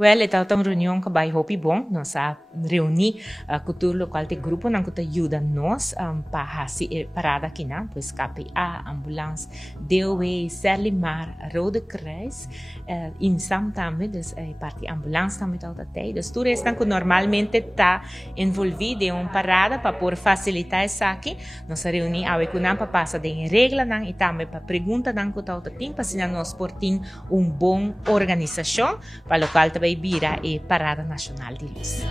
Well, ito ang reunião que vai hopi bom, nós a reunir cultura local de grupo nang kuta ajuda nós para hasi parada aqui na, pois KPA, ambulância, DOE, Serlimar, Rode Kruis, insam também, dus parte ambulância também tá até, dus tudo isso que normalmente tá envolvido em uma parada para por facilitar isso aqui, nós a reunir a kunam para passar de regra nang e também para pergunta nang kuta o tim, para se nós por tim bom organização para local também vira e Parada Nacional de Luz.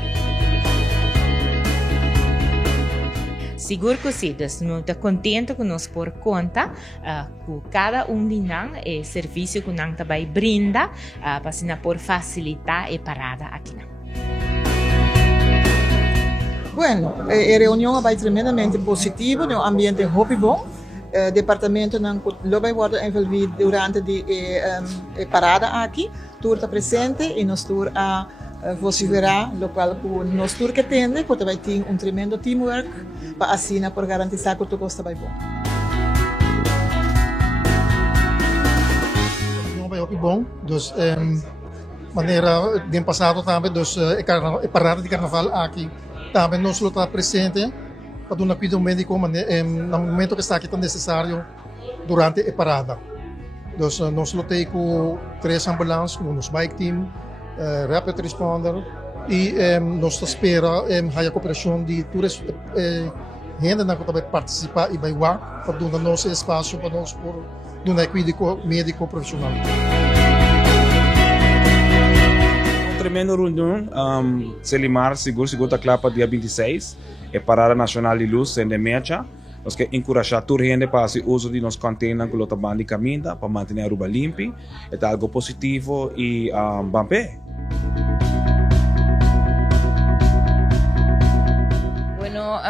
Seguro que sim, nós estamos contentes com nós por conta com cada de nós e serviço que nós também brinda para por facilitar a parada aqui. Bueno, a reunião vai tremendamente positiva, no ambiente muito bom. O departamento não vai ser envolvido durante a parada aqui. Tour está presente e nós tour a vociferar, lo qual nós tour que tende, que vai ter tremendo teamwork para assim por garantizar que tudo está bem bom. Não vai bom, dus maneira de passado também, dus a parada de Carnaval aqui também nós está presente para dar cuidado médico no momento que está aqui tão necessário durante a parada. Dus nós lutei com 3 ambulâncias, com nos bike team, rapid responder e nós esperamos a cooperação de todas as gente que vai participar e vai lá para dar nosso espaço para nós por dar cuidado médico profissional. Tremendo reunião, Selimar seguro a clapa dia 26, é Parada Nacional de Luz em Ñapa. Nós queremos encorajar toda a gente para fazer uso de nossos containers com a banda de caminho para manter a rua limpa. É algo positivo e bom pé. Bueno,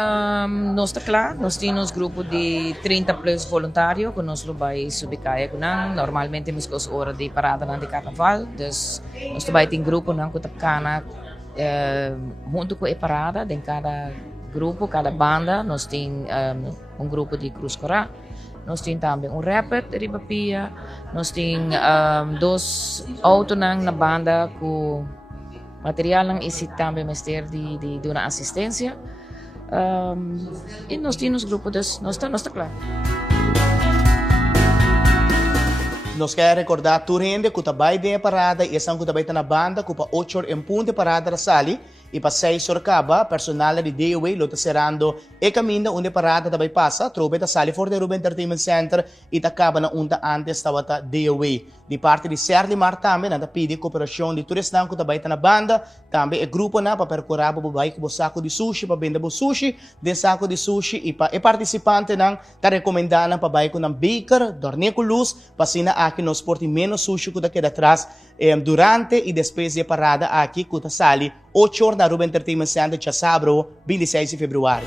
nós está claro, nós temos um grupo de 30 plus voluntários que nós vamos subir caia com nós. Normalmente temos as horas de parada de Carnaval, dus nós também tem grupo não que está junto com a parada de cada grupo, cada banda, nós temos grupo de Cruz Corá, nós temos também rapper de Ribapia, nós temos 2 autos na banda com material ng isit também mister de uma assistência. E nós temos grupo nós está claro. Nós queremos recordar toda a gente que está bem a parada e estão que está bem na banda, que para 8 horas em ponto parada da sali. E para 6 horas acaba, personal de DOE lo está cerrando e caminho onde parada também passa, trobe da sali for de Ruben Entertainment Center e acaba na onde antes estava a DOE. De parte de Serlimar também, nada pede cooperação de todos que também na banda, também é grupo na para percorrer para babai com o saco de sushi, para vender o sushi, de saco de sushi e para participante não está recomendando para babai com um baker, dormir com luz, para sina aqui nos porte menos sushi que daqui atrás durante e depois de parada aqui que está sali 8 horas na Ruben Entertainment Center, dia sábado, 26 de fevereiro.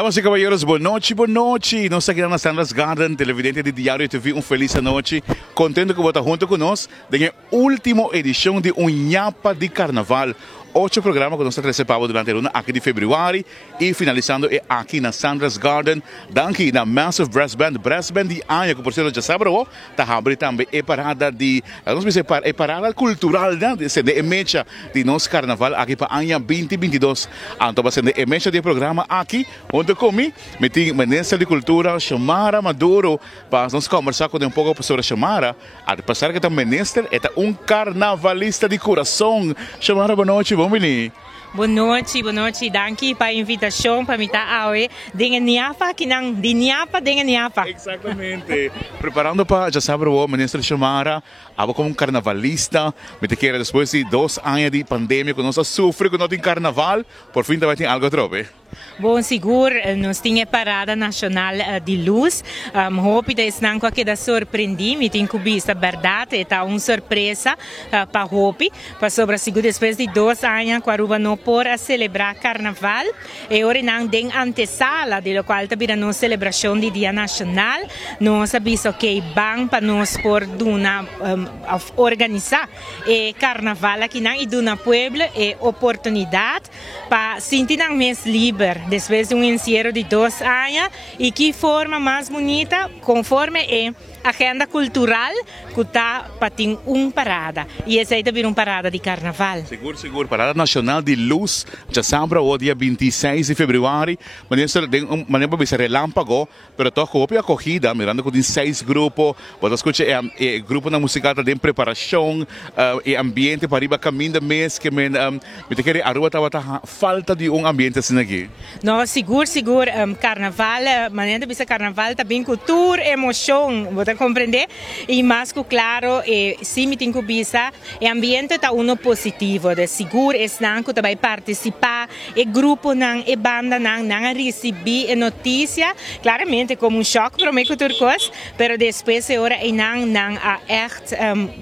Damas e caballeros, boa noite, boa noite. Nós aqui na Sandra's Garden, televidente de Diário TV, feliz noite. Contento que você está junto conosco na última edição de Ñapa de Carnaval. 8 programas que nós participamos durante o ano aqui de fevereiro e finalizando aqui na Sandra's Garden, daqui na Massive Brass Band de Anha, que por certo já sabe, está abrindo também a parada de, nós vamos a parada cultural, né, de mecha de nosso Carnaval aqui para Anha 2022. Então, vai ser a mecha de programa aqui, onde comigo, tem Ministra de Cultura, Xamara Maduro, para nós conversar com um pouco sobre a Xamara, a passar que está ministra, é carnavalista de coração. Xamara, boa noite. Bom menino. Boa noite, danke para a invitação para me estar hoje de Ñapa, que não de Ñapa, de Ñapa. Exatamente. Preparando para, já sabe, o ministro Xamara, como um carnavalista, me te quer depois de 2 anos de pandemia, que nós sofremos com o carnaval, por fim também tem algo a trocar. Bom, seguro, nós tínhamos parada nacional de luz. Hope que não qualquer surpreendi, me tem cubista verdade, é uma surpresa para Hope, para sobre seguro depois de 2 anos que Aruba não pode celebrar Carnaval, e agora não tem antesala, de lo qual também não celebração de Dia Nacional, nós sabemos que bang para nós por organizar Carnaval aqui não e do pueblo é oportunidade para sentir mais livre depois de encierro de 2 anos e que forma mais bonita conforme a agenda cultural que está para ter uma parada e essa aí também uma parada de Carnaval. Seguro, parada nacional de luz já sabe o dia 26 de fevereiro, mas maneira para ser relâmpago, pero toco a corrida, mirando com 6 grupos, você escuta grupo na musical de preparação, e ambiente para ir caminho de mês que me te quer a rua estava falta de ambiente assim aqui. Não, seguro, Carnaval, maneira de ser Carnaval também cultura, emoção, você compreender? E mais que claro, se me tem que pensar, o ambiente está positivo, de seguro, não que vai participar, e grupo não, e banda não receber notícia, claramente como um choque para mim cultura coisa, pero depois agora não echt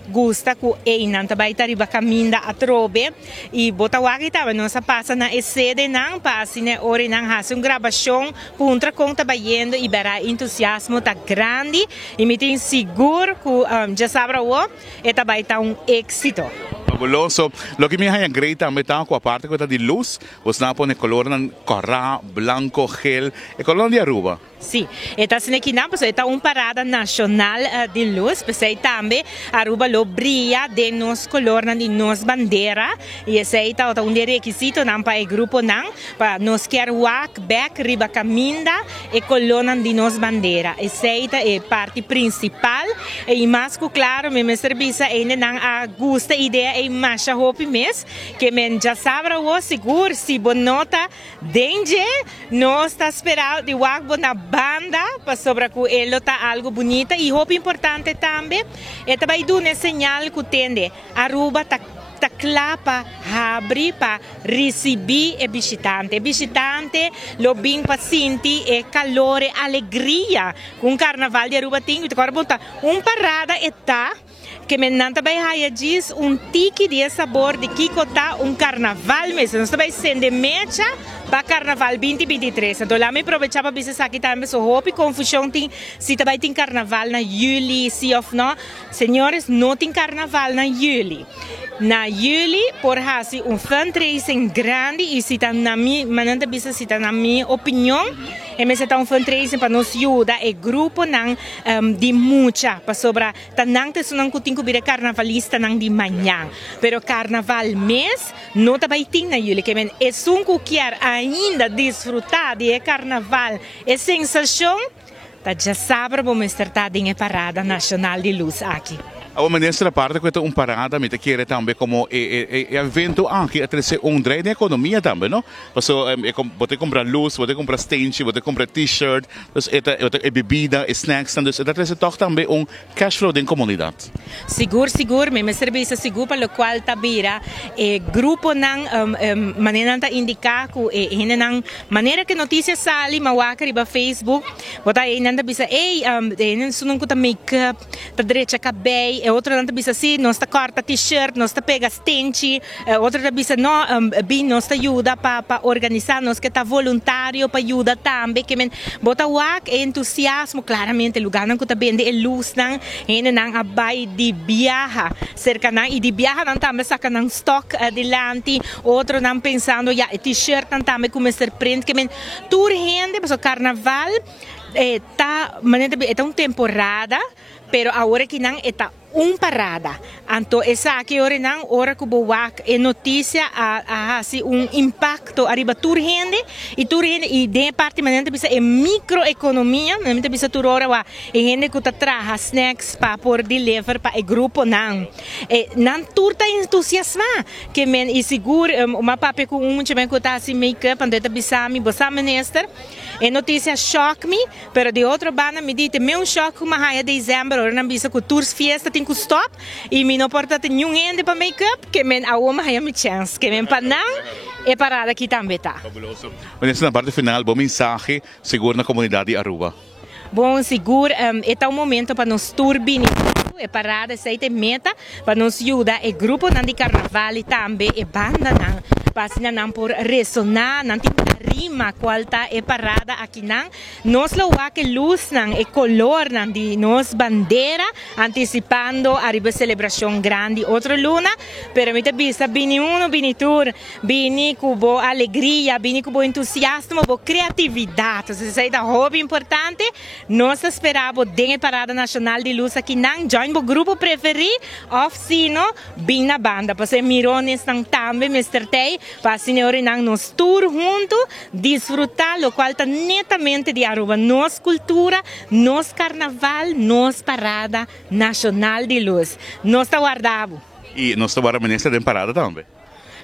gosta que não vai estar riba caminho a trobe e bota o aqui tá, não se passa na sede não passa né hora não faz uma gravação puntra conta baiendo e verá entusiasmo tá grande e me tem seguro que já sabe o eta vai estar êxito. Fabuloso. Lo que me hace great também está com a parte que está de luz, você não põe color corra, branco, gel, e color de Aruba. Sim, está assim aqui não, porque está uma parada nacional de luz, porque também Aruba lo brilha de nos color de nos bandeira e esse aí está um requisito não para o grupo não, para nos quer walk back riba caminda e color de nos bandeira. Esse aí é parte principal e mais que claro, me serviço ainda não a gusta ideia e mais a hope mês que men já sabe o seguro se bonota dengue nós está esperando de walk na banda para sobre que ele está algo bonita e hope importante também é também do sinal que tende Aruba tá clapa abre para receber o visitante lo bem para sentir calor e alegria com o Carnaval de Aruba tem parada está que me não também há diz tique de sabor de que tá Carnaval mesmo nós também sendo mecha para Carnaval 2023 então lá me aproveitar para dizer aqui também so hope confusão tem se também tem Carnaval na julho se ou não senhores não tem Carnaval na julho por fazer fundraising grande e se está na minha maneira de se está na minha opinião e me está fundraising para nos ajudar e grupo não de muita para sobre não te sonam que tem que vir carnavalista não de manhã pero Carnaval mês não também tem na julho que men é que quer ainda desfrutar de Carnaval é sensação tá já sabe vamos estar em parada nacional de luz aqui. A ministra parte com uma parada, me te quer também como evento aqui a trazer dread de economia também, não? Você comprar luz, você comprar stench, você comprar t-shirt, bebida, snacks, então você traz também cash flow da comunidade. Seguro, me serviço seguro para o qual tabira grupo não maneira de indicar que não maneira que notícias sali mawaka riba Facebook Bota aí, nanda bisa, sunong ko ta make-up, ta direita cabelo, outro nanda bisa si, nós ta corta t-shirt, nós ta pega stinchi, outro ta bisa no, bin nós ta ajuda pa organizar, nós que ta voluntário pa ajuda também, que men bota wak entusiasmo, claramente lugar nang ko ta bende e luz nang, nang abay di biyaha, cerca nang e di biyaha nang também saca nang stock adelante, outro nang pensando, t-shirt nang também começar print, que men tour rende, paso carnaval, tá temporada, pero agora que não está parada. Então, essa aqui hora que boak é notícia assim impacto arriba turrende e de parte manente bisa é microeconomia, manente bisa turora wa e gente que traga snacks para por deliver para o grupo não turta entusiasma que men e seguro uma pape com chama que tá assim make-up ande bisa mi bosa minister é notícia choque me, pero de outro banda me dite meu choque uma raia de dezembro, ora não bisa que tours fiesta tem que stop e me não porta nenhum ende para make-up que men a uma raia me chance que men para não é parada aqui também tá. Fabuloso. Mas na parte final, bom mensagem seguro na comunidade de Aruba. Bom, seguro, é um momento para nós turbinar, é parada, essa é meta, para nos ajudar, é grupo de carnaval e também é banda, para não por ressonar, não tem rima, qual tá é parada aqui, nós lo que luz, é color, de nós bandeira, antecipando a celebração grande, outra luna, pero me vista, bini uno, bini tour, bini com alegria, bini com entusiasmo, com criatividade, isso é hobby importante. Nós esperamos a Parada Nacional de Luz aqui não join o grupo preferido oficino bem na banda para ser mirones não também Mr. Tay para senhores não nos tour junto desfrutar o qual está netamente de Aruba nos cultura nos carnaval nos Parada Nacional de Luz nós está guardado e nós está guardando nessa temporada também.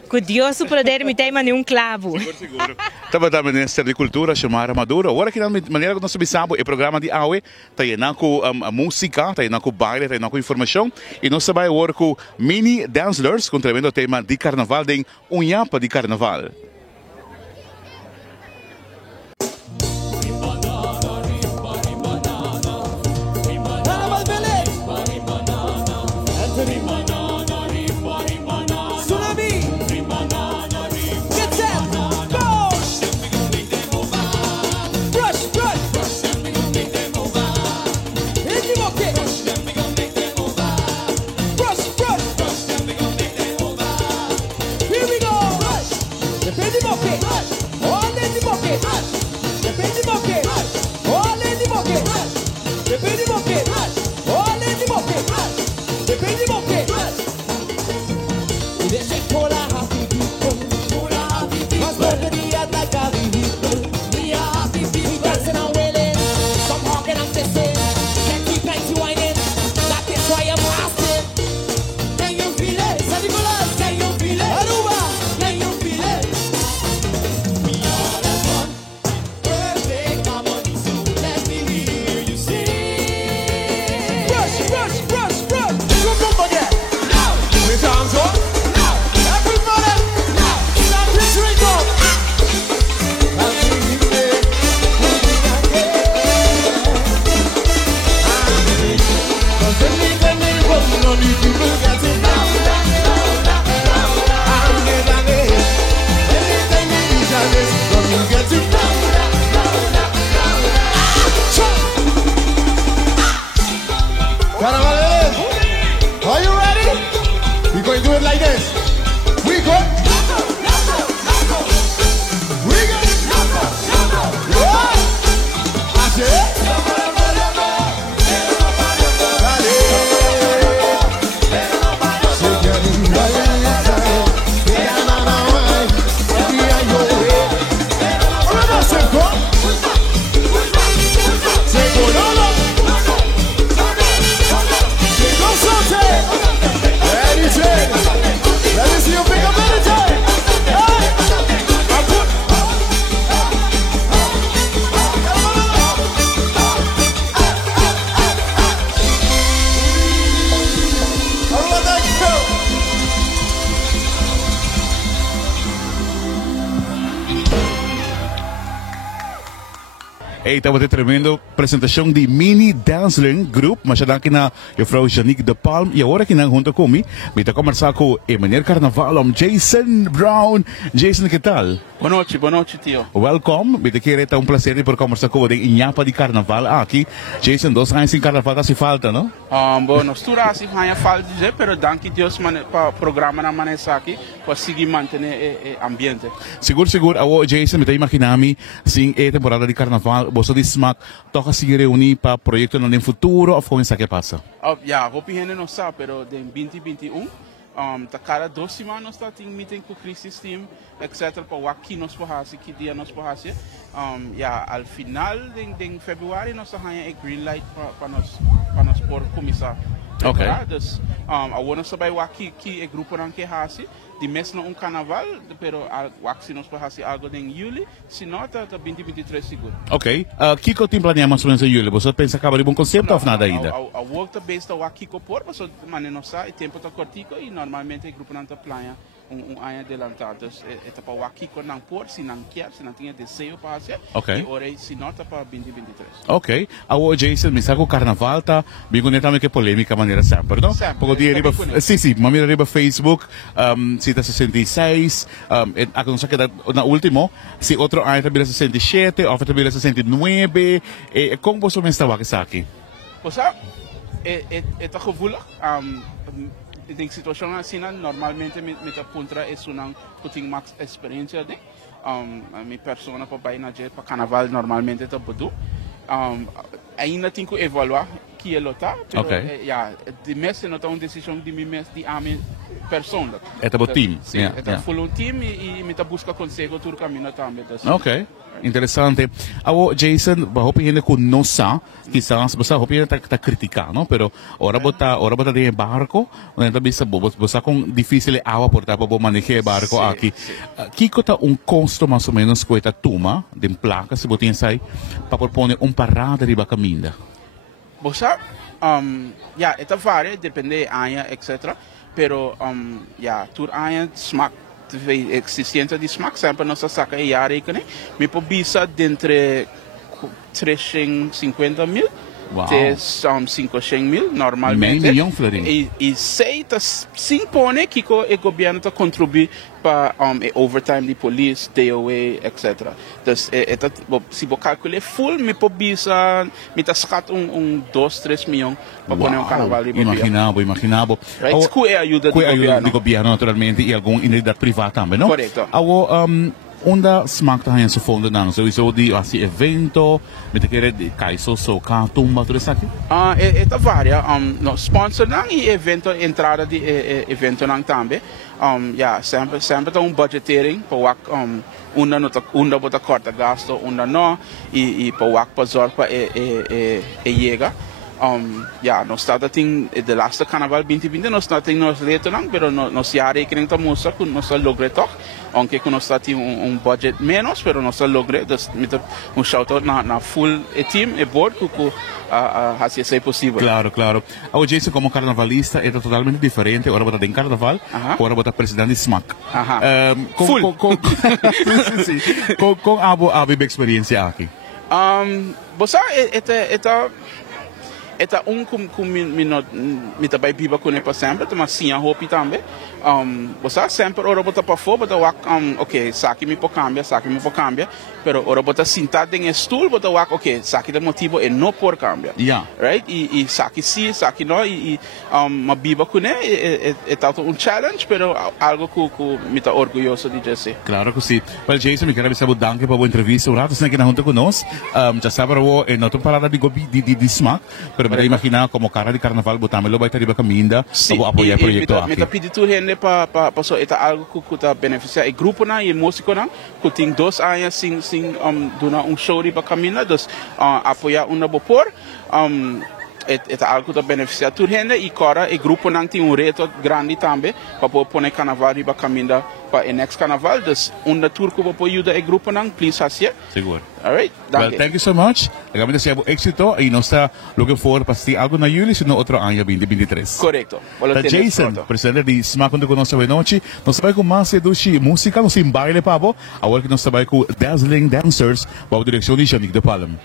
Que Deus poder me ter nenhum clavo. Seguro. Estava da Ministra de Cultura, chamada Maduro. Agora que na maneira que nós sabemos, o programa de AUE está com a música, está com baile, está com informação. E nós também agora com mini dancers, com tremendo tema de carnaval, de Ñapa de carnaval. Here we go. Eita, wat een tremendo presentação de mini dancing group. Mas já daqui na mevrouw Janique de Palm. E agora que não junto comigo, me tá conversar com o maneiro Carnaval om Jason Brown. Jason, que tal? Boa noite, tio. Welcome. Me querer é um prazer por conversar com você em Ñapa de Carnaval aqui. Jason, 2 anos em Carnaval se falta, não? Bom, nós tudo assim há falta dizer, pero danke Deus para programa na maneira aqui para seguir manter o ambiente. Seguro, awo Jason, me tá imaginando sim a temporada de Carnaval, você de smaak toca se reunir para projeto no futuro ou como isso que passa? Ja, hoop je não sabe, pero em 2021 tá cada 2 semanas tá tem meeting com o Crisis Team, etc. para aqui nós porrase, que dia nós porrase. Ja, al final de fevereiro nós ganha a green light para nós por começar. Okay. Dus a saber aqui que é grupo não que hasi, de mês não carnaval, pero aqui nós porrase algo em julho, se não tá 2023 seguro. Ok. Que tem planeado mais ou menos em julho? Você pensa que acabar um conceito ou nada ainda? A work tá based aqui com por, mas mas não sabe, tempo tá curtico e normalmente o grupo não tá planeia ano adelantado. É para aqui com não por, se não quer, se não tinha desejo para fazer. Ok. E ora se não tá para 2023. Ok. O Jason, me sabe que o Carnaval tá bem também que polêmica maneira sempre, não? Porque dia riba, sim, maneira riba Facebook, se tá 66, a não sei que na último, se outro ano tá 67, ou tá 69, como você me está aqui? Você é tá gevoelig. Em situação assim, normalmente me aponta é uma que tem mais experiência de. Minha persona para ir na para Carnaval normalmente tá bodo. Ainda tenho que evaluar que ele tá, de mês não tá uma decisão de mim mês de a minha persona. É tá bom time. É tá full team e me tá busca conselho todo caminho também. Ok. Interessante. Awo Jason, hope ainda com nossa, quizás você hope ainda tá criticar, não? Pero ora bota de barco, ainda bisa você com difícil água portar para manejar barco aqui. Que cota custo mais ou menos com esta turma de placa se botem sai para propor parada de caminho. Você, esta varia depende área, etc. Pero tur área smack existência de smack sempre nossa saca e área que me pobisa dentre 350 mil até 500 mil normalmente e sei se impõe que o governo está contribui para overtime de polícia, DOA, etc. Então, se você calcular full, me pobisa, me está sacando 2-3 milhões para pôr carnaval. Imaginava. Right? Com a ajuda do governo, naturalmente, e alguma entidade privada também, não? Correto. Onde smaak tá se fundo não, sowieso de assim evento, me te querer de caiso so cá tumba tudo isso aqui. Esta varia, no sponsor não e evento entrada de evento não também. Sempre tá budgeting para uma bota corta gasto, uma não e para pasar para chega. Nós estamos tem de last Carnaval 2020 nós estamos tem nós leto não, pero nós já requerem tá mostra que nós logré toch, aunque que nós tem budget menos, pero nós logré, dus shout out na full team e board que assim é possível. Claro. O Jason como carnavalista é totalmente diferente, agora bota em Carnaval, agora bota presidente de smack. Com a experiência aqui. Você Eta com me também viva com ele para sempre, mas sim a roupa também. Você sempre ora bota para fora, bota ok, saque me para cambia, pero ora bota sentado em stool, bota ok, saque de motivo é não por cambia. Right? E saque sim, saque não e uma viva com ele é tanto challenge, pero algo que me tá orgulhoso de dizer. Claro que sim. Well, Jason, me quero saber danke para a entrevista, o rato que na junta conosco. Já sabe é não tô parada de smack. Pero me imaginar como cara de Carnaval botamelo vai estar riba caminda para apoiar o projeto aqui. Me tá pedindo gente para so eta algo que tá beneficiar o grupo na e músico na que tem 2 anos sem dona show riba caminda, dus apoiar uma bopor algo que beneficia tu gente e agora o grupo não tem reto grande também para pôr carnaval riba caminho para o next carnaval. Dus na tour que vou ajudar o grupo não, please fazer. Seguro. Alright, danke. Well, thank you so much. Kami deseamos éxito y nos está looking forward para si algo na Yuli, sino otro año 2023. Correcto. Jason, presidente de Smakon de Nossa Noite, nós trabalhamos com mais de música, nós em baile pabo, agora que nós trabalhamos com Dazzling Dancers, com a direção de Janik de Palm.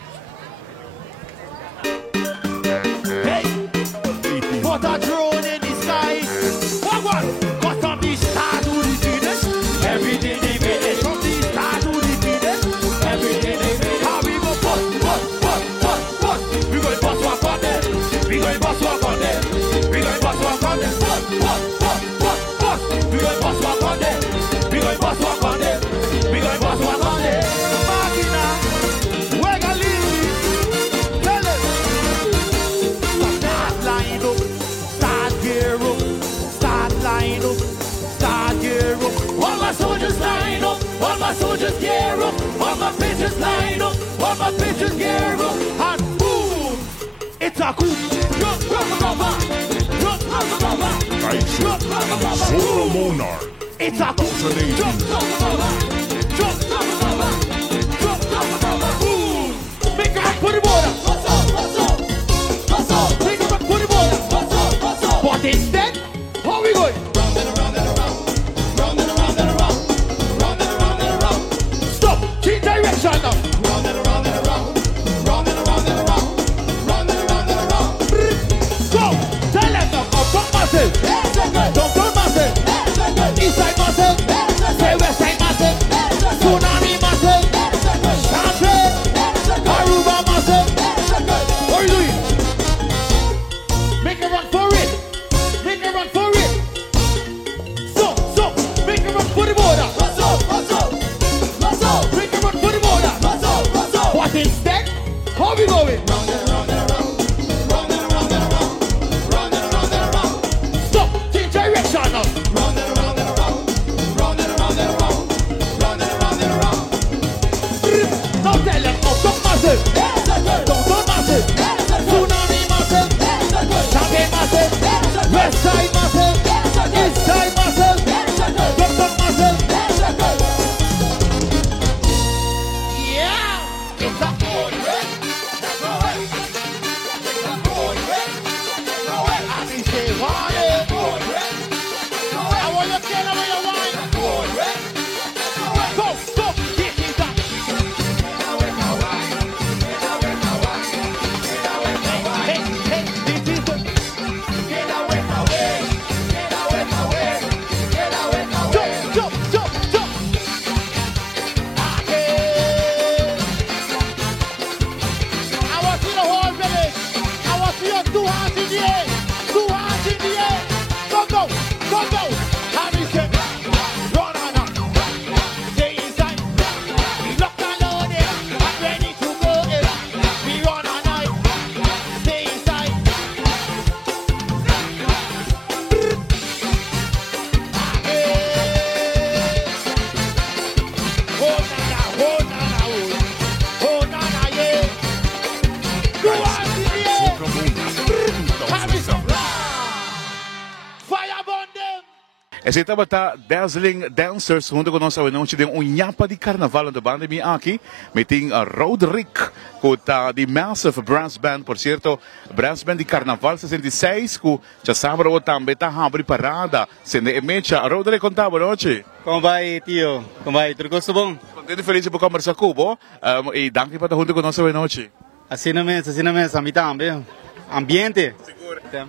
Put a drone in the sky. What? Cut off the star to the finish. Everything they finish. From the star to the finish. Everything they finish. How we go bust. We go bust walk on them. We go bust walk on them. We go bust walk on them. Bust. We go bust walk on them. We go bust walk on them. We go bust walk on them. Máquina, juega lindo. Tell it. Start line up. Start gear up, start line up, start gear up. All my soldiers line up, all my soldiers gear up, all my bitches line up, all my bitches gear up. And boom, it's a coup. It's a coup. Boom, make a put the border. Make a put the border. But instead, how we going? Round and around and around. Round and around and around. Round and around and around. Stop! Change direction now. Round and around and around. Round and around and around. Round and around and around. Go! Tell them now. Up massive. Downtown massive. Eastside massive. Say westside massive. Tsunami massive. Champagne. Aruba massive. What are you doing? Make a run for it. Make a run for it. So, make a run for the border. Make a run for the border. What instead? How we going? Round and around and around. Round and around and around. Round and around and around. Stop. Change direction now. Round and around and around. Round and around and around. Round and around and around. Now tell them, up massive. Downtown massive. Tsunami massive. Champagne massive. Westside massive. Eastside massive. Downtown massive. Yeah, it's a good way. It's a good way. I think they want it. I want you to tell them what you want. Go, this is that. Hey, this is the. Jump. I want to see the whole village. I want to see your 2 hands in the air. 2 hands in the air. Go. Have me say, run on up. Stay inside. We locked and loaded. I'm ready to go in. We run all night. Stay inside. Oh, nana, yeah. 2 hands in the air. Have me some. Fire burn them. Esse estava tá Dazzling Dancers junto com nossa noite de Ñapa de Carnaval da banda mi aqui, meeting Roderick com tá de Massive Brass Band, por certo, Brass Band de Carnaval 66, com já sábado também tá preparada, sendo emecha. Roderick, conta boa noite. Como vai, tio? Como vai? Tudo gosto bom? Contente e feliz por conversar com você, e danke por estar junto com nossa noite. Assim não mesmo, a mim também. Ambiente.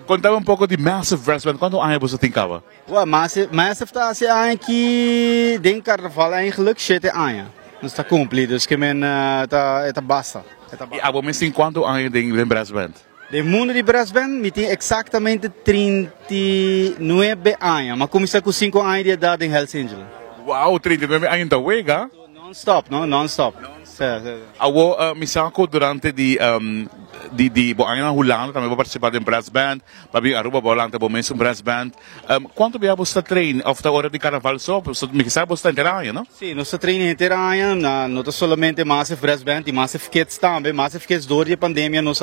Contava um pouco de Massive Brass Band, quanto anos você tem cá? Massive está assim que den carnaval eigenlijk 7 anos. Não está cumprido, dus que men tá basta. E a você tem quanto anos de Brass Band? De mundo de Brass Band, me tem exatamente 39 anos, mas começou com 5 anos de idade em Helsinki. Uau, 39 anos da Wega? Non-stop, no? Non-stop. Awo misako durante di de boang na hulang também vou participar de brass band, para Aruba bolang também mesmo brass band. Quanto bem você treina of da hora de carnaval só, me que sabe você inteira, não? Sim, nós treinamos inteira, não é somente massive brass band, e massive kids também, massive kids durante a pandemia nós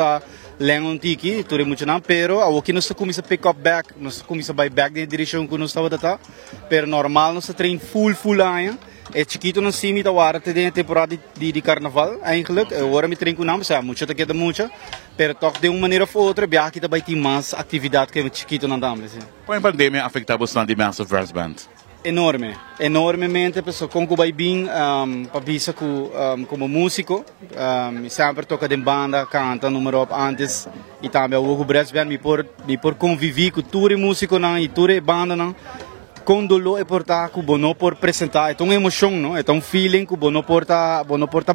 lengon tiki, tudo muito não, pero aqui nós começa pick up back, nós começa by back na direção que nós estava data, pero normal nós trein full aia. É chiquito não se imita agora tem a temporada de carnaval, eigenlijk. Agora me treino com não, sabe, muito te queda muito, pero toch de uma maneira ou outra, bem que também tem mais atividade que chiquito não dá, assim. Como a pandemia afetou bastante a Massive Brass Band? Enormemente, pessoal, como vai bem, para visa como músico, sempre toca de banda, canta, número antes, e também o Brass Band me por conviver com todo músico não, e toda banda não. Quando lo é portar que bono por apresentar, é uma emoção, não? É um feeling que bono porta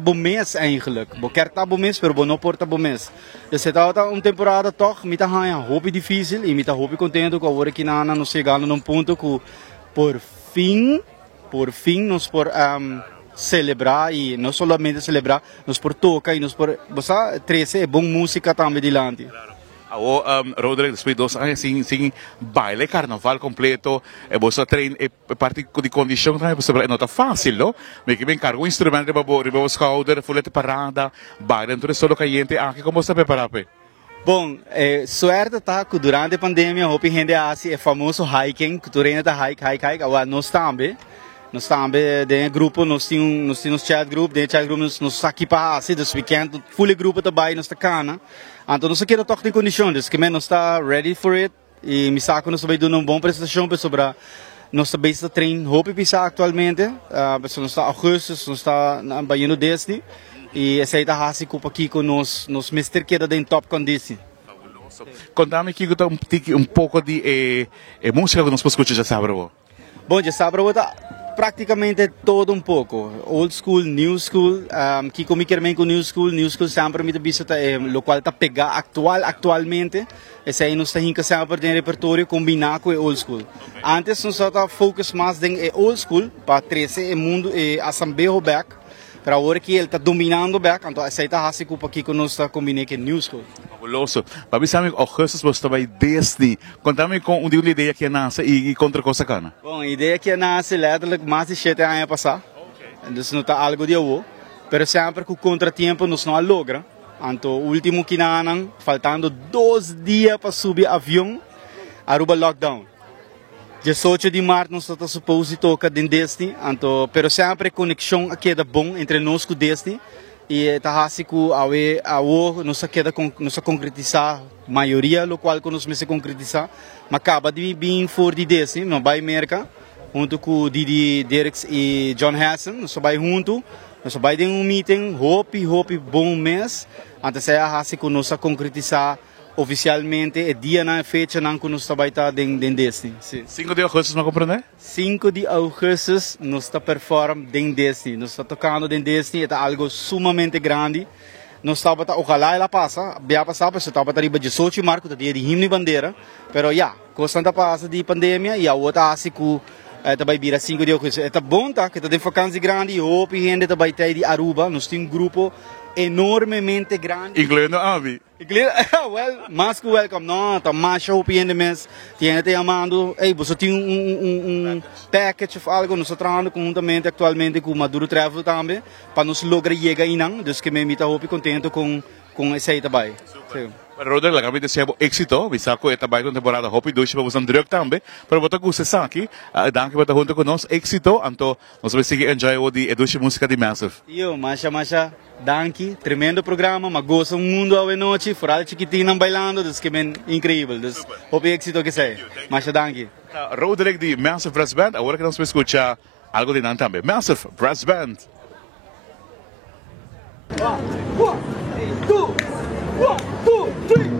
bom mês eigenlijk. Bo quer tá bom mês, pero bono porta bom mês. Então tá uma temporada toch, me tá hobby difícil e me tá hobby contento com a hora que nós chegando num ponto que por fim nós por celebrar e não somente celebrar, nós por tocar e nós por, você 13 é bom música também dilante. O Rodrigo, depois dos anos sem baile carnaval completo, você treina parte de condição também, você não tá fácil, não? Me que bem cargo instrumento riba o shoulder, fulete parada, baile tudo solo caliente, aqui como você prepara pe? Bom, suerte tá que durante a pandemia, hope gente assim é famoso hiking, que tu reina tá hike, agora nós também dentro do grupo, nós temos chat group, dentro do chat group nós aqui para assim, this weekend, full grupo também nós tá cana. Então nós queremos tocar em condições, que nós está ready for it e me saco nós vai dar uma boa prestação para sobre nós também está trein hope pisar atualmente, nós está agosto, nós está na banho deste e essa aí tá assim com aqui com nós mister que da em top condição. Contame aqui um pouco de música que nós podemos escutar já sabe. Bom, já sabe praticamente todo um pouco, old school, new school, que comigo também com new school sempre me visita o qual está pegar atualmente, esse aí nós está sempre tem repertório combinar com old school. Antes nós está focus mais em old school para trazer o mundo assembleia back, para agora que ele está dominando back, então esse aí está assim com aqui que nós está combinando com new school. Fabuloso. Papi sabe augustus você vai desde. Contame com uma ideia que nasce e contra coisa cana. Bom, a ideia que nasce letterlijk mais de 7 anos passar. Então não está algo de hoje, pero sempre com contratempo nós não logra. Então o último que nanan, faltando 2 dias para subir avião, Aruba lockdown. 18 de março nós estamos suposto tocar deste, então, pero sempre conexão aqui é bom entre nós com deste. E está assim que nós queremos concretizar a maioria, o qual nós vamos concretizar, mas acaba de vir fora de desse, não vai América, junto com Didi Dereks e John Hassan, nós vai junto, nós vai ter meeting, hope bom mês, antes é assim que nós concretizar oficialmente é dia na fecha não que nós vai estar dentro desse. 5 de agosto não compreende? 5 de agosto nós está performando dentro desse, nós está tocando dentro desse, é algo sumamente grande. Nós estava ojalá ela passa, bem passar, porque estava riba 18 de março, dia de himno e bandeira, pero constante passa de pandemia e a outra assim que também vira 5 de agosto. É bom tá, que tem vacância grande, hope gente também tem de Aruba, nós temos grupo enormemente grande. Incluindo a Abi. Well, mais que welcome, não, tá mais show piende mês, tiene te amando, você tem package of algo, nós trabalhando conjuntamente atualmente com Maduro Travel também, para nos lograr chegar aí não, dus que me mita hope contento com esse aí também. Rodrigo, kami desejamos éxito, bisa ko itabay kong temporada hope dois para usang direct também, para botar com você aqui, danke para junto com nós, éxito, anto nós vamos seguir enjoy o de eduche música de Massive. Eu, masha, danke, tremendo programa, mas gosto mundo ao noite, foral chiquitinho bailando, das que bem incrível, das hope éxito que sei, masha danke. Rodrigo de Massive Brass Band, agora que nós vamos escutar algo de nan também, Massive Brass Band. 1, 2, 3.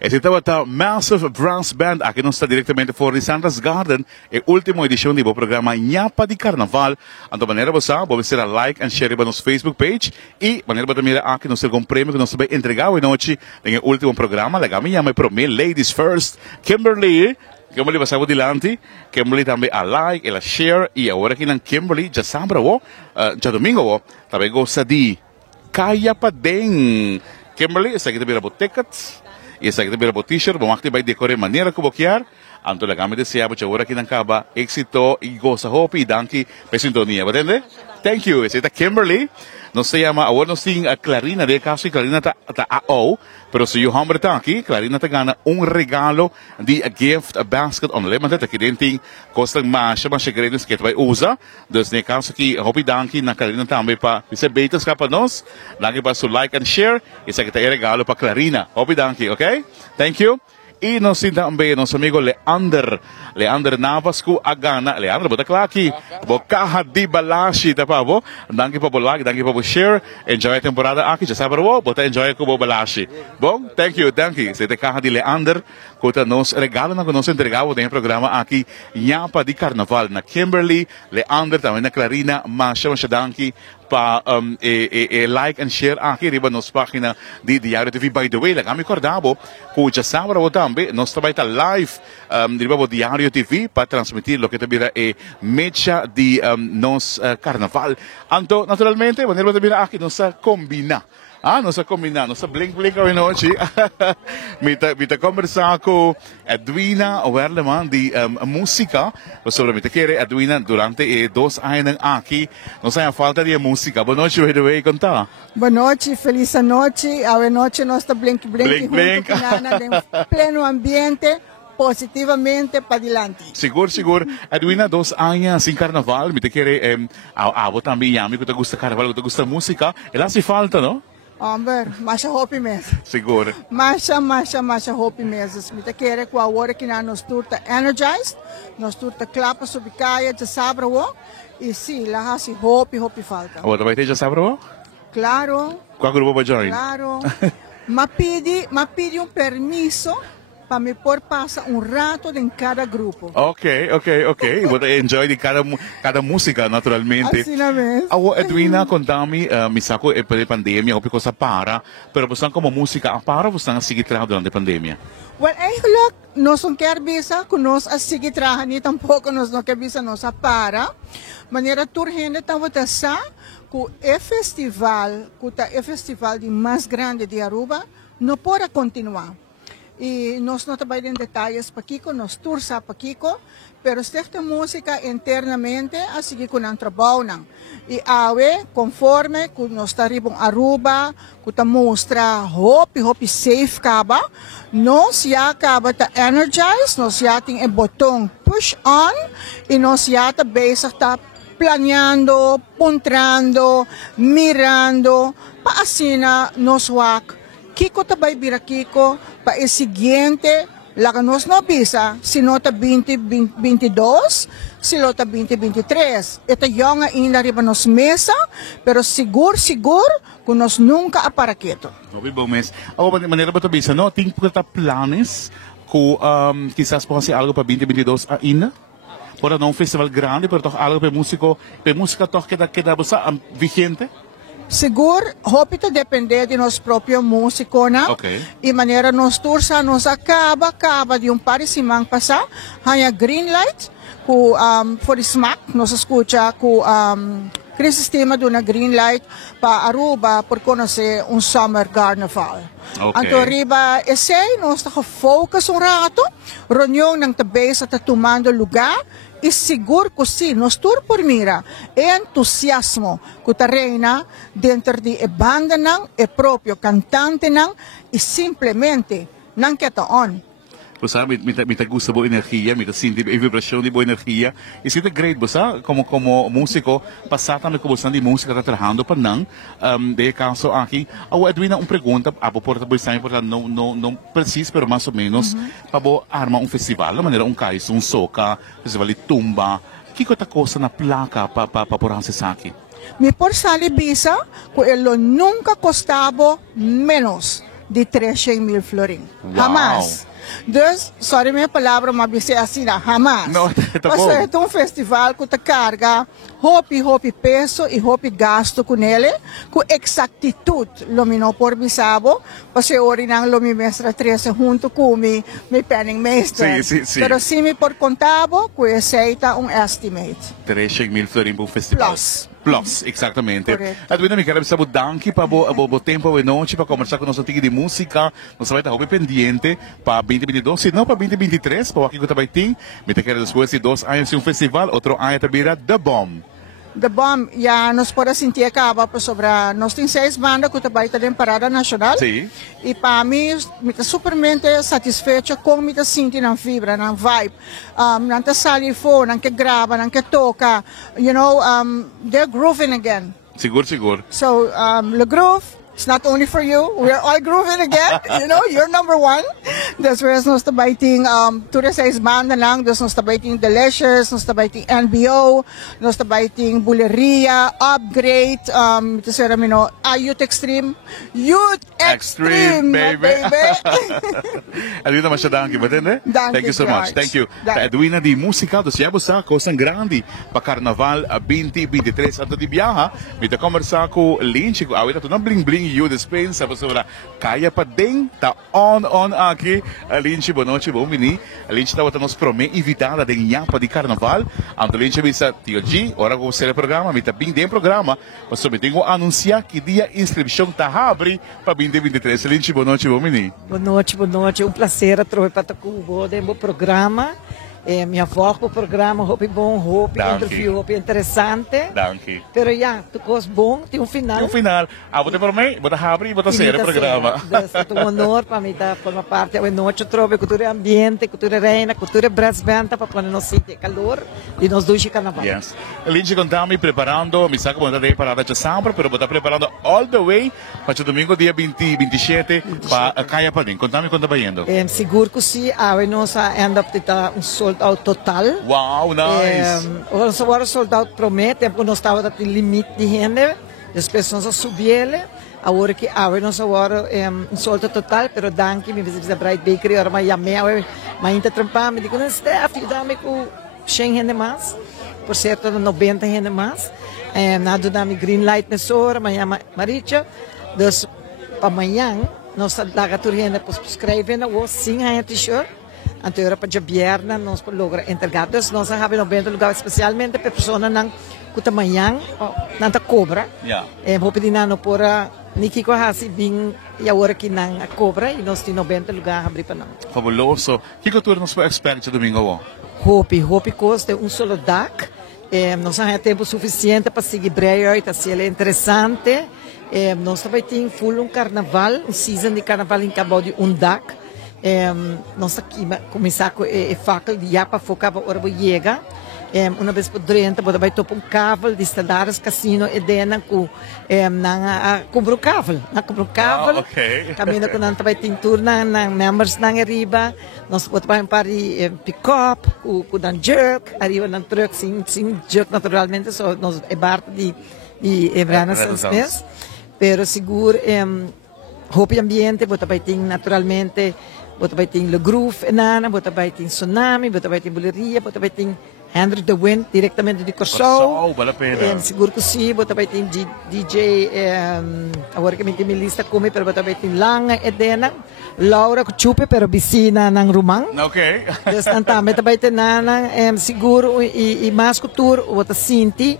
Esse estava a Massive Brass Band, aqui não está diretamente fora de Sandra's Garden, é a última edição do programa Ñapa de Carnaval. Então, maneira você pode ser a like and share no nosso Facebook page e maneira você mira aqui no seu prêmio que nós vai entregar hoje noite no último programa. Legal, me chama para mim, Ladies First, Kimberly passava adiante, Kimberly também a like, ela share e agora aqui na Kimberly já sábado, já domingo, também gosta de Kaya pa din. Kimberly, isa kita bira po tickets, isa kita bira po t-shirt, bumakti ba decore maneira ko bokyar, anto lagami de siya po ora kinangkaba, exito, igo sa hopi, danki, pesintonia, batende? Thank you, ita Kimberly. Não se chama, agora nós temos a Clarina, de caso Clarina está AO, pero se o homem está aqui, Clarina está ganhando regalo de gift basket online, mas aqui dentro tem costa mais segredos que vai usar, então nesse caso aqui, hopi danki na Clarina também para receber betas para nós, danki para like and share, esse aqui é regalo para Clarina, hopi danki, ok? Thank you. E nós temos também nosso amigo Leander Navas ko agana. Leander, bota klaki. Bokaha di balashi, tá pa bo? Danke pa bo like, danke pa bo share. Enjoy a temporada aqui, já sabe bo? Bota enjoy ko bo balashi. Bom, thank you. Você tem carro de Leander, que nos regala na nós entregamos no programa aqui Ñapa de Carnaval na Kimberly, Leander também na Clarina, mas danke pa like and share aqui riba nos página de Diário TV. By the way, kami acordavo kung já sábado também nós trabalha live riba po Diário TV para transmitir lo que tabira mecha de nos Carnaval. Anto naturalmente, maneira tabira aqui nos combina. Não se combina, não se blink hoje noite. Mita conversar com Edwina Overleman de música. Sobre me quer Edwina durante 2 anos aqui. Não sei a falta de música. Boa noite, Edwina, conta. Boa noite, feliz noite. A noite nós está blink blink. Em pleno ambiente. Positivamente para adiante. Seguro. Edwina, 2 anos sem carnaval. Me quer também, amigo, que gosta de carnaval, que gosta de música. Ela se falta, não? Hombre, mas hopi mesmo. Seguro. Mas hopi mesmo. Me quer com a hora que nós turta energized, nós turta clapa sobre caia de sábado e sim, lá se hopi falta. Agora vai ter já sábado? Claro. Qual grupo vai join? Claro. Ma pedi permisso para me por passar rato em cada grupo. Ok. Vou enjoy de cada música, naturalmente. Assim mesmo. Edwina, contame, me saco pela pandemia, ou coisa para, pero você como música para, você não seguir trabalhando durante a pandemia? Well, eigenlijk, nós não quer bisa, que nós a seguir trabalhando, tampouco nós não quer bisa, nós a para. Maneira turhende, tamo tasa, que o festival de mais grande de Aruba, não pode continuar. E nós não trabalhamos em detalhes para Kiko, nós tursa para Kiko, pero esta música internamente a seguir com o trabalho. E conforme que nós estaremos em Aruba, que está mostra hope safe acaba, nós já acaba de energize, nós já tem botão push on e nós já está basic está planeando, pontrando, mirando, para assim nós wak. Kiko tabay bira Kiko pa el siguiente la que nos no visa si nota 2022 si nota 2023 esta yonga ainda riba nos mesa pero seguro que nos nunca aparaqueto. Obi bom mês. Agora maneira para bisa no tem que planos que quizás pode ser algo para 2022 ainda. Para não um festival grande, pero toch algo para música toch que dá vigente. Seguro, hopita depende de nós próprios músicos, né? Okay. E maneira nos tursa, nos acaba de par de semana passar, hanya green light, ku for smack, nos escuta ku sistema de uma green light para Aruba por conhecer summer carnaval. Okay. Anto riba esse nós está focus rato, reunião ng tabi sa tomando lugar. E seguro que sim, nós tur por mira, entusiasmo que está reina dentro de banda não, próprio cantante não, e simplesmente não quer on. Você me gusta boa energia, me sinto a vibração de boa energia. E se é great, você como músico, passar também com você de música está trabalhando para não, de caso aqui. A Edwina pergunta, a porta por exemplo, não precisa, mas mais ou menos, para armar festival, de maneira cais, soca, festival de tumba, que outra coisa na placa para por acessar aqui? Me por sali bisa, que ele nunca custava menos. de 300,000 florim. Wow. Jamás. Dus, sorry minha palavra, mas é assim, jamás. Não, tá bom. Você é um festival que te carga hopi peso e hopi gasto com ele, com exactitude. Lo mino por bisabo, você orinang lo mi mestra 13 junto com mi penningmeester. Sim. Pero se me por contabo, que aceita estimate. 300,000 florim para o festival. Plus, exatamente. Correto. Adwina, me quero saber danke para o tempo e noite para conversar com nosso time de música. Nós vamos estar pendiente para 2022, se não para 2023, para o que eu também tenho. Me quero depois de 2 anos um festival, outro ano também era The Bomb. The Bomb, já nos pode sentir acaba sobre nós temos 6 bandas que também estão em parada nacional. Sim. E para mim, me está supermente satisfeito com me sentir na fibra, na vibe, não te sali fora, não que grava, não que toca, you know, they're grooving again. Seguro. So the groove. It's not only for you. We're all grooving again. You know, you're number one. Das whereas nós também tem todas as bandas lang. Das nós também tem Delicious, nós também tem NBO, nós também tem Buleria, Upgrade, Youth Extreme. Youth Extreme, baby. Adwina, mas danke, entende? Thank you so much. Thank you. Adwina di música, dos Yabo sa Costa Grande para Carnaval 2023. Anto di biyaha, mita conversar com Lynch, com awit ato na bling bling you the Spain, sabe sobre kaya pa din ta on aqui. Lynch, boa noite, bom mini. Lynch ta nos promete invitada de Ñapa de Carnaval. Anto Lynch bisa tio G, ora com o programa, mita bem de programa, mas sobre tenho anunciar que dia inscrição ta abre para 2023. Lynch, boa noite, bom mini. Boa noite, um prazer trocar para o meu programa. Minha avó para o programa, hope bom, hope interview, hope interessante. Danke. Pero já, tu gosto bom, tem final. Tem final. Você para mim, você abre e você ser o programa. É um honor para mim estar formar parte da noite, trobe cultura ambiente, cultura reina, cultura brasileira para quando nós sentir calor e nós dois de carnaval. Yes. Lindsay, contame preparando, mi sa que você está parada de sempre, pero você está preparando all the way para o domingo dia 27 para Kaya Padin. Contame quando vai indo. Seguro que sim, nós ainda está sold out total. Wow, nice. Agora sold out promete, porque nós estava no limite de gente, as pessoas subiram. Agora que nós agora sold out total, pero danke, me visita Bright Bakery, agora me chamei, mas ainda trampar, me digo, não, Steph, dá-me com 100 gente mais, por certo, 90 gente mais. Nada dá-me green light nessa hora, me chama Maricha, dus para amanhã, nós lá que gente escrevendo, ou sim, t-shirt. Anterior para a vierna, nós podemos entregar. Nós temos 90 lugares especialmente para pessoas que amanhã não cobra. Vou pedir não por Niki ko hasi bing agora que não cobra e nós temos 90 lugares abrir para nós. Fabuloso. Que cultura nos espera de domingo? Hope custa solo DAC. Nós temos tempo suficiente para seguir breio, está sendo interessante. Nós também temos full carnaval, season de carnaval em Cabo de DAC. Nós aqui começar com a faca de Ñapa focava hora chega. Uma vez por dentro, você vai topar cavalo de estadares, cassino e dena com comprar cavalo, caminho com nós vai ter tour na members na arriba, nós podemos para pick-up, com jerk, arriba na truck sem jerk naturalmente, só nós é parte de Ebrana Sanspes, pero seguro hope ambiente, você vai ter naturalmente você vai ter Le Groove, você vai ter Tsunami, você vai ter Buleria, você vai ter Handle the Wind, diretamente de Corsol. Vale a pena. Seguro que sim, você vai ter DJ, agora que minha lista come, pero você vai ter Langa, Edena, Laura, Chupe, pero piscina ng Rumang. Ok. Então, também vai ter seguro e mais cultura, você sente,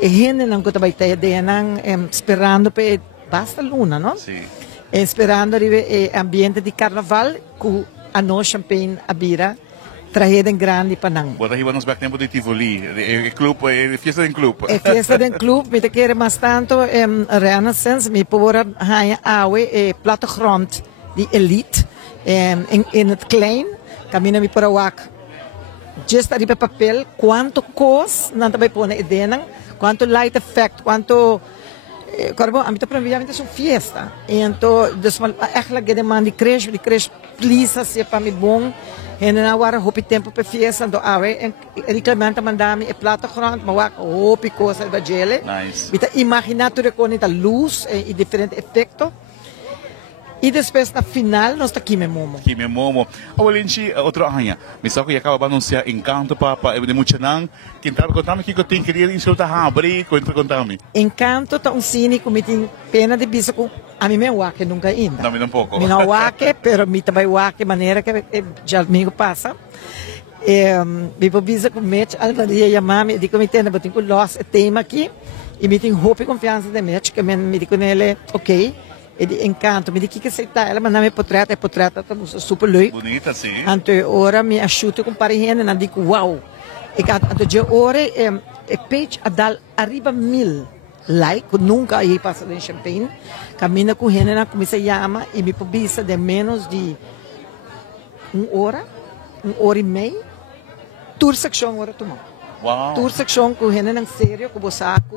e gente não vai ter Edena, esperando para basta luna, não? Sim. Esperando o ambiente de carnaval com a nossa champanhe a bira traída em grande panang. Bota aí vamos back tempo de Tivoli, fiesta em clube. Fiesta em clube, me te quer mais tanto Renaissance, me pôr awe plattegrond de elite in het klein, caminha me por a wak. Just arriba papel, quanto cos, não também põe ideia, quanto light effect, quanto Corbo, a mim para mim é uma festa. Então, eigenlijk de die crash, please, se para mim bom. E na hora hope tempo para festa, então reclamante mandar-me a plataforma, mas hope coisa da gele. Nice. Então, imaginar tudo com a luz e diferente efeito. E depois, na final, nós está Kimemomo. Kimemomo. Awalinchi, outro ano. Misa ko yakaba anunciar Encanto pa de muchanang. Quintava contame que eu tenho queria insultar abrir, contame. Encanto tá cine que me tem pena de bisa com a mim me wake nunca ainda. Não, um pouco. Me não wake, pero me também wake maneira que já amigo passa. Me vou bisa com match alvaria e mami, digo me tendo botin com loss tema aqui e me tem hope e confiança de match que me digo nele, ok. E de Encanto, me diz que aceitar ela, mas não é portrait tá super leuk. Bonita, sim. Anto ora me ajuda com parihene, não digo wow. E anto de ora page a dar arriba 1000 like, nunca aí passa em Champagne. Camina com hene na como se chama e me publica de menos de 1 hora e meia. Tour section ora tomou. Wow. Tour section com hene nang sério, com bosaco,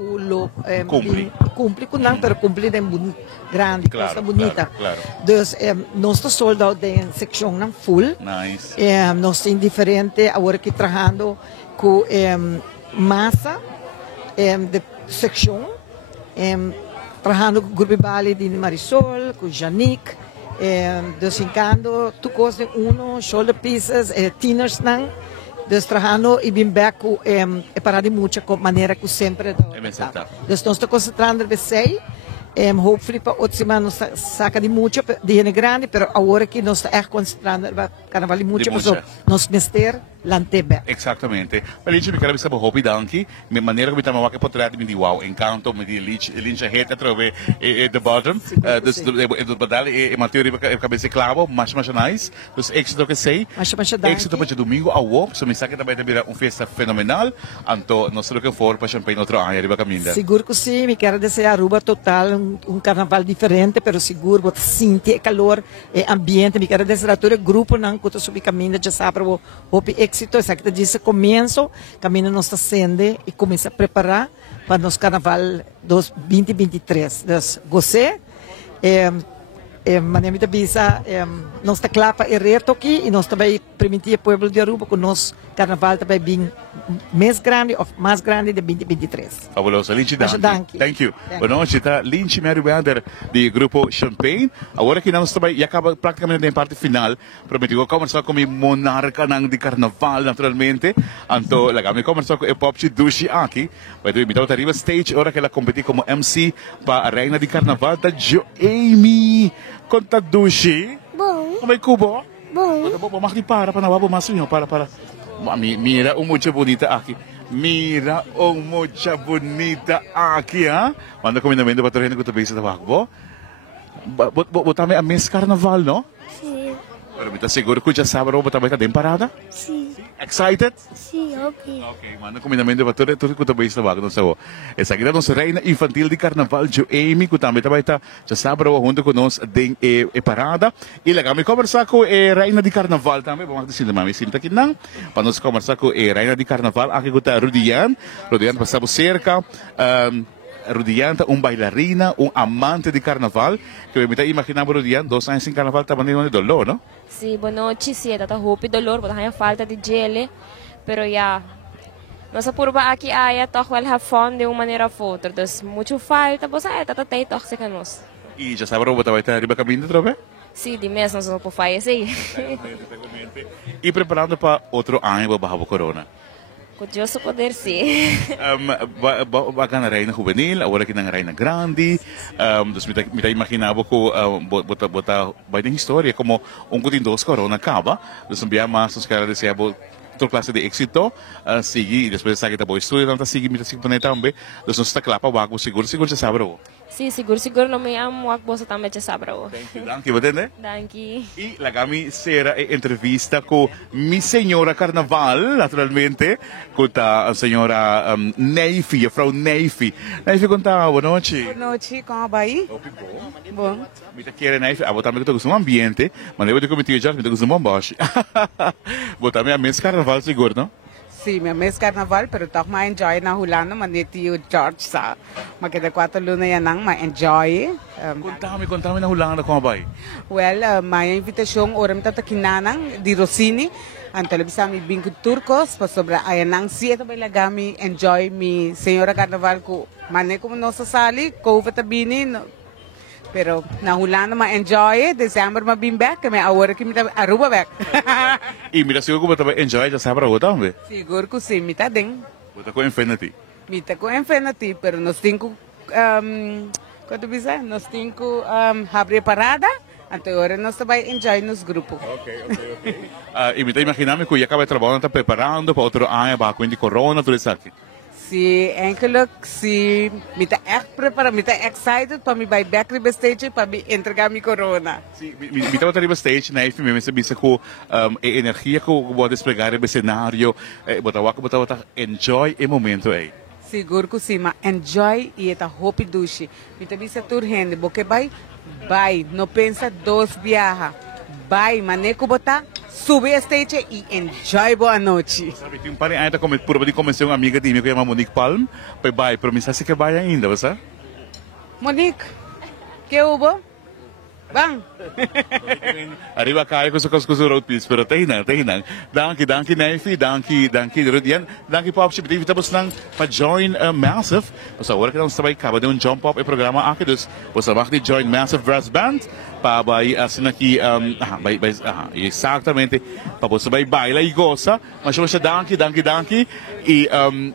cumpre com não, pero cumpre de grande, coisa bonita. Claro. Dus nós estamos soldados de section nang full. Nice. Nós estamos diferente agora que trabalhando com massa de section, trabalhando com o grupo Bali de Marisol, com Janik, desencanto, tu coisa uno, shoulder pieces, tinners nang. Dus trabajando y bien back para de mucha maneira que sempre dus nós estamos concentrando de sei hopefully para outra semana nós saca de mucha de gente grande pero agora que nós estamos concentrando para carnaval de mucha nós mister lantebe exatamente mas gente me quero saber hope danki de maneira que me tamo aqui portrait me di wow Encanto me di lincha reta trove the bottom dus do badal e Mateo cabeça clavo mas nice dus éxito que sei éxito para domingo ao walk so me saca também também festa fenomenal anto nós looking forward para Champagne outro ano riba caminho seguro que sim me quero desejar Aruba total carnaval diferente pero seguro vou sentir calor e ambiente me quero desejar todo grupo não que eu subi caminho já sabe hope éxito, essa que disse começo, caminho nós está sendo e começa a preparar para nosso carnaval 2023. Dus gostei, maneira de bisa, nós está clapa e reto aqui e nós também permitir o povo de Aruba que nosso carnaval também bem mais grande de 2023. Fabuloso, Linchi danki. Thank you. Boa noite, tá? Linchi Mary Wander, do grupo Champagne. Agora que nós também acaba praticamente na parte final, prometido conversar com o monarca de carnaval, naturalmente. Anto, lagami conversar com o Popchi Dushi aqui. Vai ter invitado a arriba stage, ora que ela competir como MC para a reina de carnaval da Amy. Conta Dushi. Bom. Como é que bom? Bom. Bom, mas para nawabo masinho, para. Mira mucha bonita aqui. Mira mucha bonita aqui, ha? Manda combinamento para torrendo que tu bisa da wakbo. Botame a Miss Carnaval, no? Sim. Pero me seguro que já sabe roupa também tá bem parada? Sim. Excited? Sim, ok. Ok, manda combinamento para tudo que tu bisa da wakbo, não sei. Essa aqui é a nossa reina infantil de carnaval, Amy, que também tá já sabe roupa junto com nós de parada. E legal, me conversar com a reina de carnaval também, vamos dizer, mami, sinta aqui não. Para nós conversar com a reina de carnaval, aqui que tá Rudian passamos cerca. Rudian, bailarina, amante de carnaval. Que me imaginar Rudian, 2 anos em carnaval, tá mandando de dolor, não? Sim, boa noite, sim, tá roupa e dolor, porque tem falta de gel, pero ya. Nossa purba aqui é toch wel have fun de uma maneira ou outra, então muito falta, você tá tóxica nós. E já sabe roupa também tá riba caminho outra vez? Sim, de mês nós vamos por fazer sim. E preparando para outro ano para o corona. Com Deus poder sim. Baka na reina juvenil, agora que na reina grande. Dus me imaginava que bota vai ter história como kutin 2 corona acaba. Dus enviar mais os caras desejavam outra classe de éxito, seguir, depois sair da boa história, então seguir me também. Dus nós está claro para o seguro já sabe. Sim, seguro não me amo, o você também já sabe. Thank you, entende? Thank you. E lagami será entrevista com minha senhora Carnaval, naturalmente, com a senhora Neifi, a Frau Neifi. Neifi, conta, boa noite. Boa noite, como vai? Bom. Me quer Neifi, a botar me que um ambiente, mas eu vou cometer já, me tô com um baixo. Botar me a mês Carnaval seguro, não? Sim, minha mês Carnaval, pero toch ma enjoy na hulano, maniti o George sa. Makita 4 luna yan nang ma-enjoy. Contame na hulano como vai? Well, may invitasyon oram tata kinanang di Rossini. Ang telebisang mi Bingo Turcos, pa sobra ayan nang siya tabay lagami enjoy mi Señora Carnaval ko. Mane ko no sa sali, ko fatabini, Pero nahulana ma-enjoy, December ma-bim back, kami agora que me Aruba back. E mira, siguro que você enjoy já sabe o também. Siguro que sim, mita din. Você com Infinity. Mita com Infinity, pero nós temos, quanto bisa, nós temos abre parada, então agora nós também enjoy nos grupos. Ok. E me imaginando que já acaba de trabalhar, está preparando para outro ano, para a corona, tudo isso aqui. Si enkele, si mita echt preparado, mita excited para me vai back to stage para me entregar mi corona. Sim, me estava arriba stage, né? E me sabia que a energia que eu vou desplegar no cenário, bota enjoy o momento aí. Seguro que sim, mas enjoy e eta hopi dushi. Mita bisa tur gente, porque vai, não pensa dos viaja. Vai, maneco botar, sube a stage e enjoy boa noite. Sabe, tem parem ainda como por de começar uma amiga de mim que chama Monique Palm, vai, promessa se que vai ainda, você? Monique, que hubo? Bang. Arriba kaya ko sa road piece, pero tahinan. Danke, Naifi, danke, Rudian, danke, Pop Chip. Tapos lang pa-join Massive. So, wala ka lang sabay ka, ba de jump up programa aqui, dus, você vai join Massive Brass Band, para vai assim aqui, exatamente, para você vai bailar e goza, mas siya danke, e,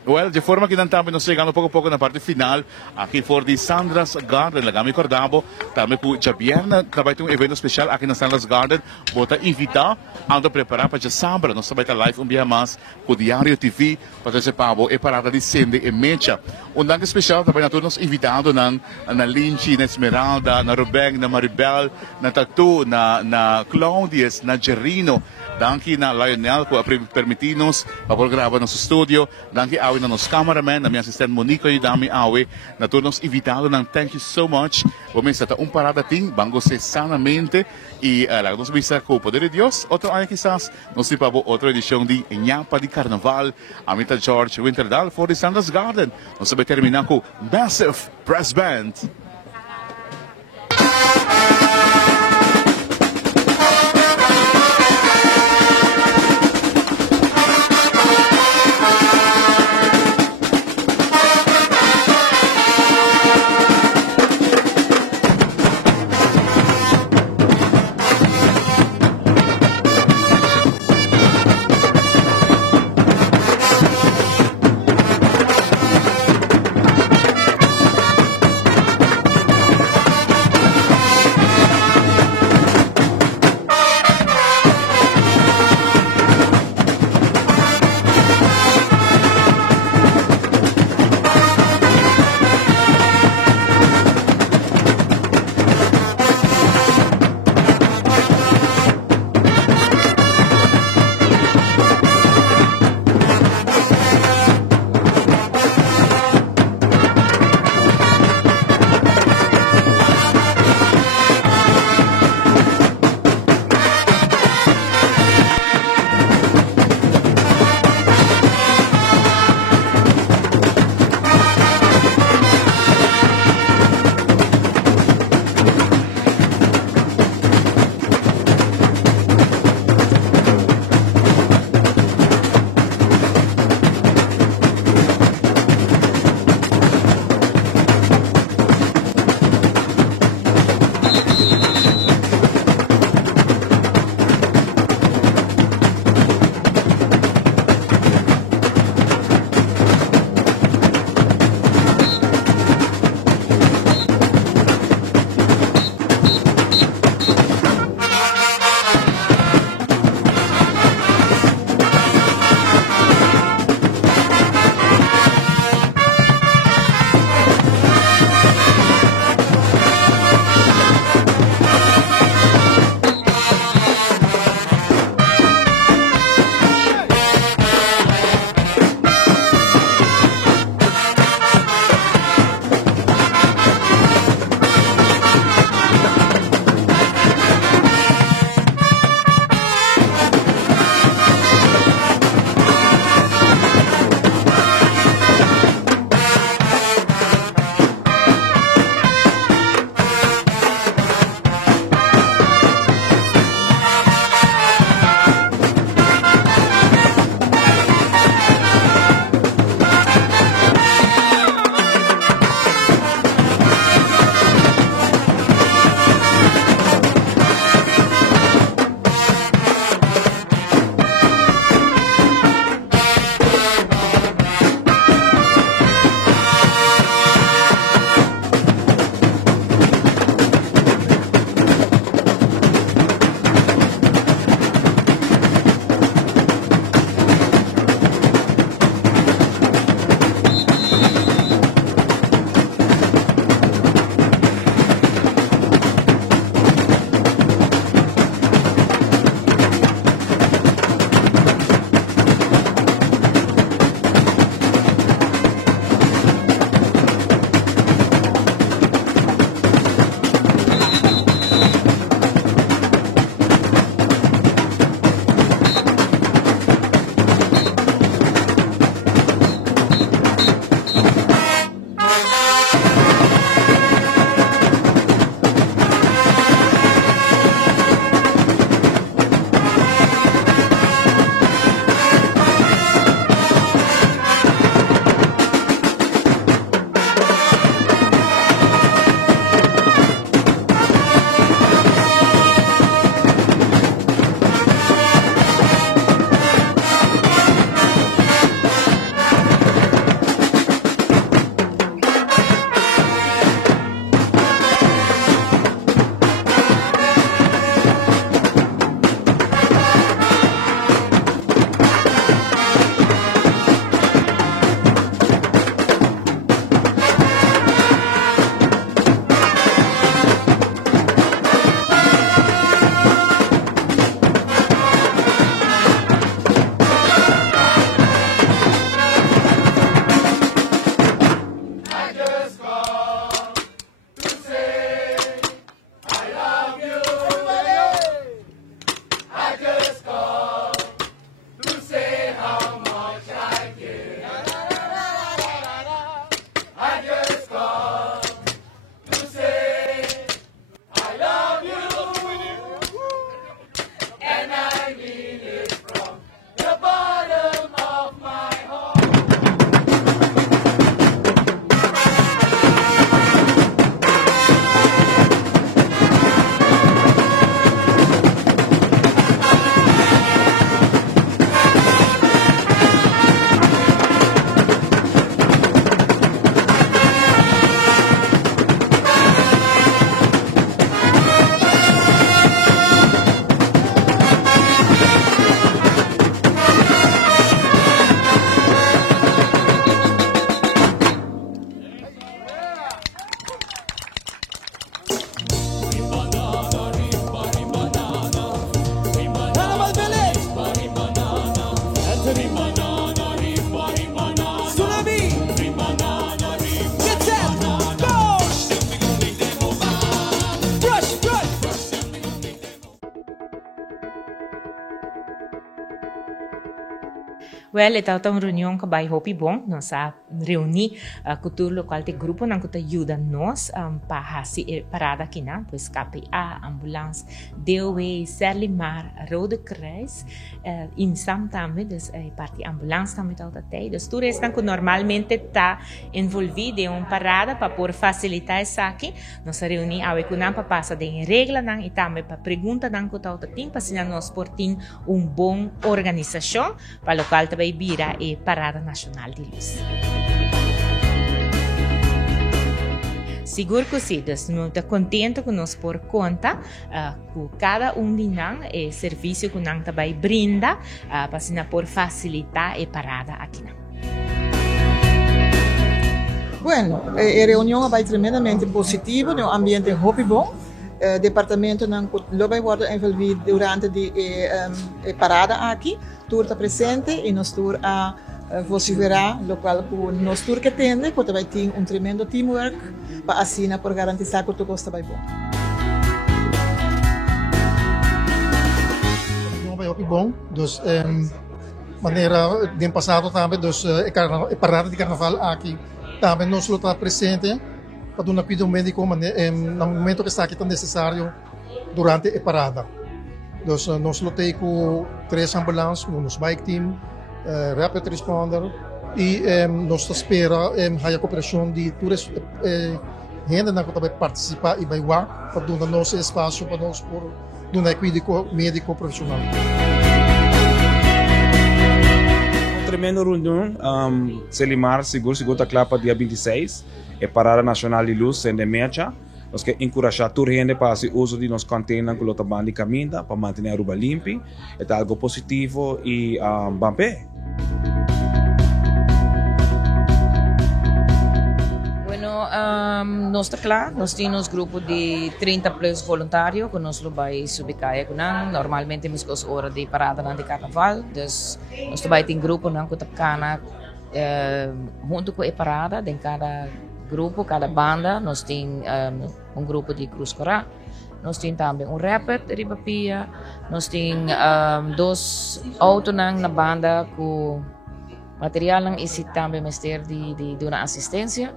well, de forma que não estamos nos chegando pouco na parte final, aqui for de Sandra's Garden, lagami cordabo, também po Jabierna, trabalho um evento especial aqui na Sandra's Garden, bota invitar, ando preparar para sábado, nós vai estar live dia mais, com o Diário TV, para você pabo, e parada de Sende e Mecha. Danke especial, também na nos invitado na Linchi, na Esmeralda, na Rubeng, na Maribel, na Tatu, na Claudius, na Gerino, danke na Lionel por permitir-nos para gravar nosso estúdio, danke awi na nos cameraman, na minha assistente Monique e dami awi, na nos invitado ng thank you so much. Vamos estar parada ting, bango se sanamente e nos visa com o poder de Deus. Outro ano quizás, nos ipabo outra edição de Ñapa de Carnaval, Amita George Winterdal for the Sandra's Garden. Nos vai terminar com Massive Brass Band. Well, ito itong reunião que vai hopi bom, nós a reunir cultura local de grupo nang kuta ajuda nós para hasi parada aqui na, pois KPA, ambulância, DOE, Serlimar, Rode Kruis, IMSAM também, dus parte ambulância também tá até, dus tudo isso que normalmente está envolvido em uma parada para por facilitar isso aqui, nós a reunir a economia para passar de regra nang e também para pergunta nang kuta o tim, para se nós por tim bom organização para local também vira a Parada Nacional de Luz. Seguro que sim, nós estamos contentes com nós por conta com cada de nós e serviço que nós também brinda para por facilitar a parada aqui. Bueno, a reunião vai tremendamente positiva, no ambiente hopi bom. Departamento não vai worden envolvido durante a parada aqui, tour está presente e nós tour a vociferar local com nós tour que tende, porque vai ter tremendo teamwork para assim por garantizar que tudo está bem bom. Vai bom, dus maneira de passado também, dus a parada de carnaval aqui também nós está presente. Para não pedir médico no momento que está aqui tão necessário durante a parada. Então, nós lutamos com 3 ambulâncias, um bike team, rapid responder e nós esperamos a cooperação de todas as gente que vai participar e vai lá para dar nosso espaço para nós por um médico profissional. Tremendo reunião, Selimar, seguro a clapa dia 26, é Parada Nacional de Luz em Ñapa. Nós queremos encorajar toda a gente para fazer uso de nossos containers com o banda de caminho, para manter a rua limpa. É algo positivo e bom pé. Nós está claro, nós temos um grupo de 30 plus voluntários que nós vai subicar normalmente temos horas de parada de Carnaval, dus nós vai ter um grupo que está junto com a parada, em cada grupo, cada banda, nós temos um grupo de Cruz Corá, nós temos também rapper de Ribapia, nós temos 2 autos na banda com material e também mestre de uma assistência.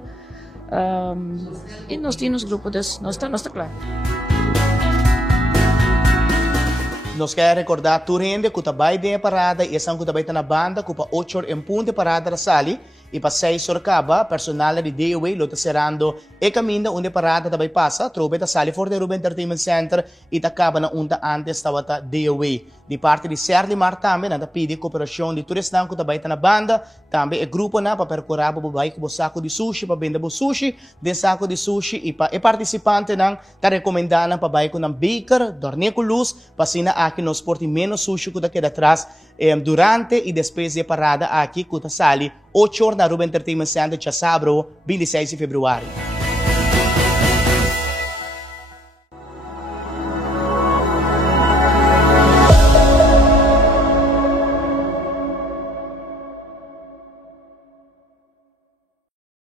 E nós temos grupos, nós está claro. Nós queremos recordar a gente que está bem parada e essa que está bem na banda, que para 8 horas em ponto parada da sali e para 6 horas acaba, personal de DOE lo está serando e caminho onde parada também passa, trobe da sali for the Ruben Entertainment Center e está acaba na onde antes estava a DOE. De parte de Serlimar também, nada pede cooperação de turistas que está bem na banda, também é grupo para percorrer para babai com o saco de sushi, para vender o sushi, de saco de sushi e para participante está recomendando para babai com um baker, dormir com luz, para sina aqui nos porte menos sushi que está aqui atrás durante e depois de parada aqui que está sali 8 horas na Ruben Entertainment Center, sábado 26 de fevereiro.